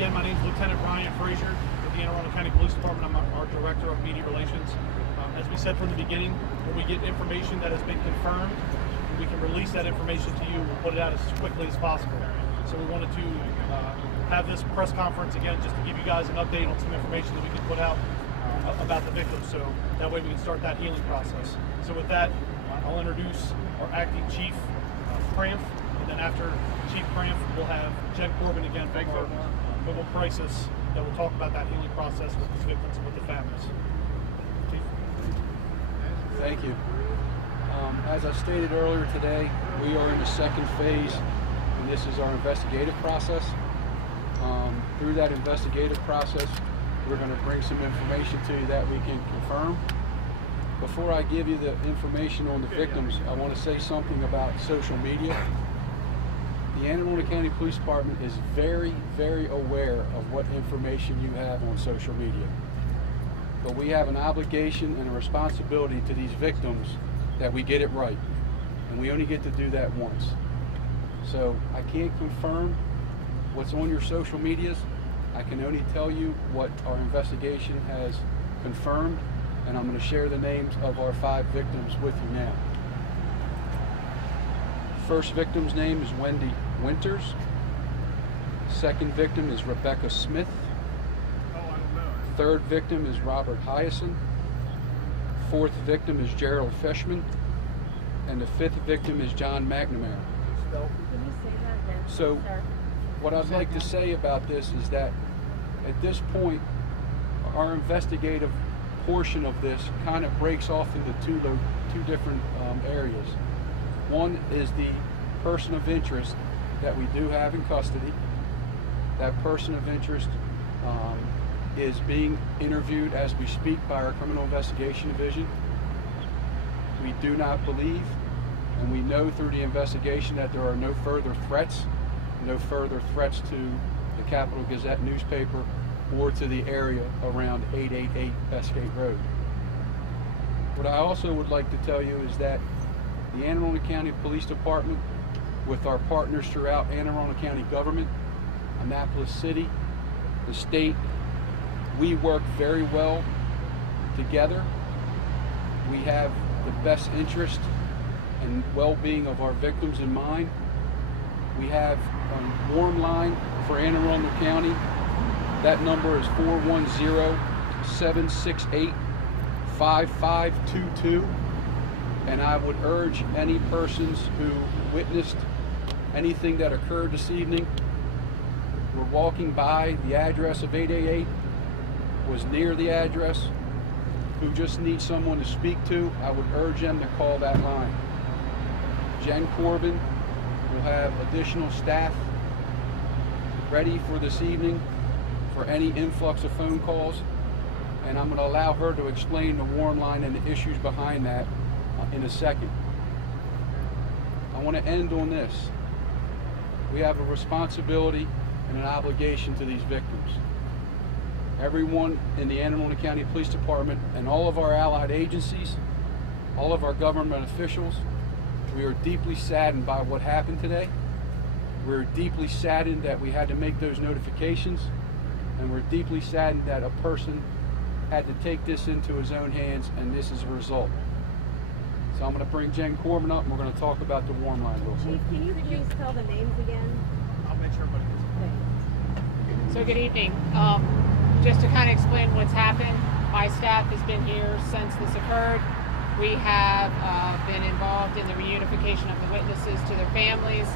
again, my name is Lieutenant Ryan Frazier with the Anne Arundel County Police Department. I'm our Director of Media Relations. As we said from the beginning, when we get information that has been confirmed, we can release that information to you. We'll put it out as quickly as possible. So we wanted to have this press conference again just to give you guys an update on some information that we can put out about the victims, so that way we can start that healing process. So with that, I'll introduce our acting chief, Cramp, and then after Chief Cramp, we'll have Jen Corbin again from our mobile crisis that will talk about that healing process with these victims and with the families. Chief. Thank you. As I stated earlier today, we are in the second phase, and this is our investigative process. Through that investigative process, we're going to bring some information to you that we can confirm. Before I give you the information on the victims, I want to say something about social media. The Anne Arundel County Police Department is very, very aware of what information you have on social media. But we have an obligation and a responsibility to these victims that we get it right. And we only get to do that once. So I can't confirm what's on your social medias. I can only tell you what our investigation has confirmed, and I'm going to share the names of our 5 victims with you now. First victim's name is Wendy Winters. Second victim is Rebecca Smith. Third victim is Robert Hyacin. Fourth victim is Gerald Feshman. And the 5th victim is John McNamara. Can you say that again? So, Sir? what I'd like to say about this is that at this point, our investigative portion of this kind of breaks off into two different areas. One is the person of interest that we do have in custody. That person of interest is being interviewed as we speak by our Criminal Investigation Division. We do not believe, and we know through the investigation, that there are no further threats to the Capital Gazette newspaper or to the area around 888 Bestgate Road. What I also would like to tell you is that the Anne Arundel County Police Department, with our partners throughout Anne Arundel County government, Annapolis City, the state, we work very well together. We have the best interest and well-being of our victims in mind. We have a warm line for Anne Arundel County. That number is 410-768-5522. And I would urge any persons who witnessed anything that occurred this evening, were walking by the address of 888, was near the address, who just need someone to speak to, I would urge them to call that line. Jen Corbin will have additional staff ready for this evening for any influx of phone calls, and I'm going to allow her to explain the warm line and the issues behind that in a second. I want to end on this. We have a responsibility and an obligation to these victims. Everyone in the Anne Arundel County Police Department and all of our allied agencies, all of our government officials, we are deeply saddened by what happened today. We're deeply saddened that we had to make those notifications, and we're deeply saddened that a person had to take this into his own hands, and this is a result. So I'm going to bring Jen Corbin up, and we're going to talk about the warm line real quick. Chief, can you please tell the names again? I'll make sure everybody gets it. So good evening. Just to kind of explain what's happened, my staff has been here since this occurred. We have been involved in the reunification of the witnesses to their families,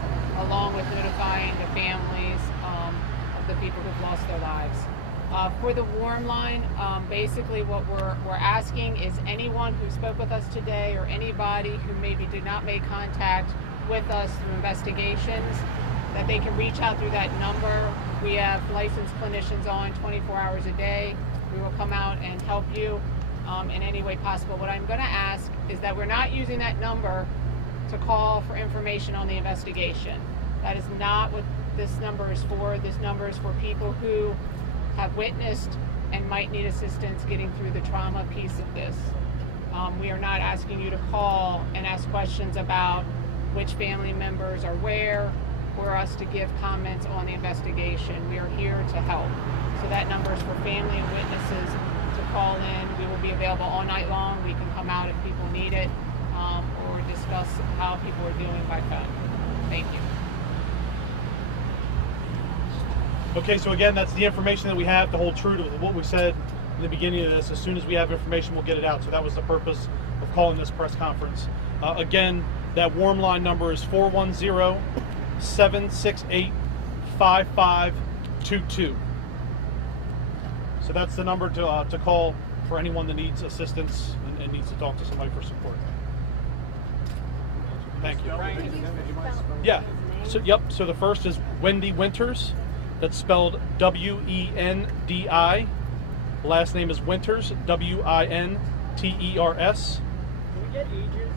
along with notifying the families of the people who've lost their lives. For the warm line, basically what we're asking is anyone who spoke with us today, or anybody who maybe did not make contact with us through investigations, that they can reach out through that number. We have licensed clinicians on 24 hours a day. We will come out and help you in any way possible. What I'm going to ask is that we're not using that number to call for information on the investigation. That is not what this number is for. This number is for people who have witnessed and might need assistance getting through the trauma piece of this. We are not asking you to call and ask questions about which family members are where, for us to give comments on the investigation. We are here to help. So that number is for family and witnesses to call in. We will be available all night long. We can come out if people need it, or discuss how people are doing by phone. Thank you. Okay, so again, that's the information that we have to hold true to what we said in the beginning of this. As soon as we have information, we'll get it out. So that was the purpose of calling this press conference. Again, that warm line number is 410-768-5522. So that's the number to call for anyone that needs assistance and needs to talk to somebody for support. Thank you. Yeah. So So the first is Wendy Winters. That's spelled W-E-N-D-I. Last name is Winters, W-I-N-T-E-R-S. Can we get ages?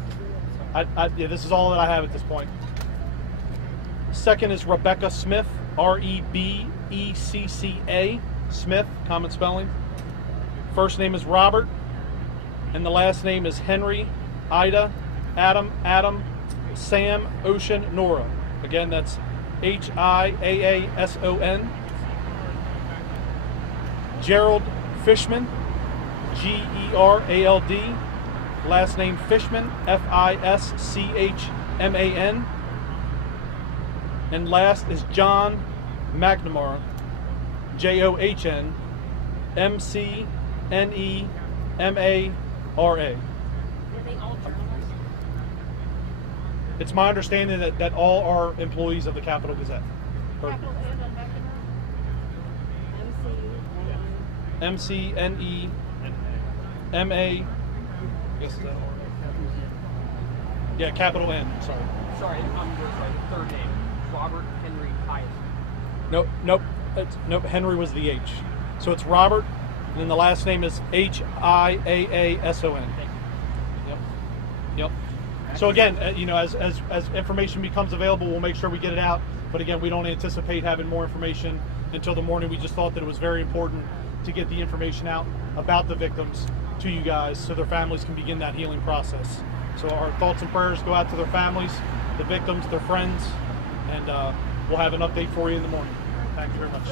Yeah, this is all that I have at this point. Second is Rebecca Smith, R-E-B-E-C-C-A, Smith, common spelling. First name is Robert, and the last name is Henry, Ida, Adam, Sam, Ocean, Nora. Again, that's H-I-A-A-S-O-N. Gerald Fishman, G-E-R-A-L-D. Last name Fishman, F-I-S-C-H-M-A-N. And last is John McNamara, J-O-H-N, M-C-N-E-M-A-R-A. It's my understanding that all are employees of the Capital Gazette. M-C-N-E-M-A. Yeah, capital N. Sorry. Sorry, I'm sorry. The third name, Robert Henry Hyatt. Nope. Henry was the H. So it's Robert, and then the last name is H-I-A-A-S-O-N. Yep. So again, as information becomes available, we'll make sure we get it out. But again, we don't anticipate having more information until the morning. We just thought that it was very important to get the information out about the victims to you guys so their families can begin that healing process. So our thoughts and prayers go out to their families, the victims, their friends, and we'll have an update for you in the morning. Thank you very much.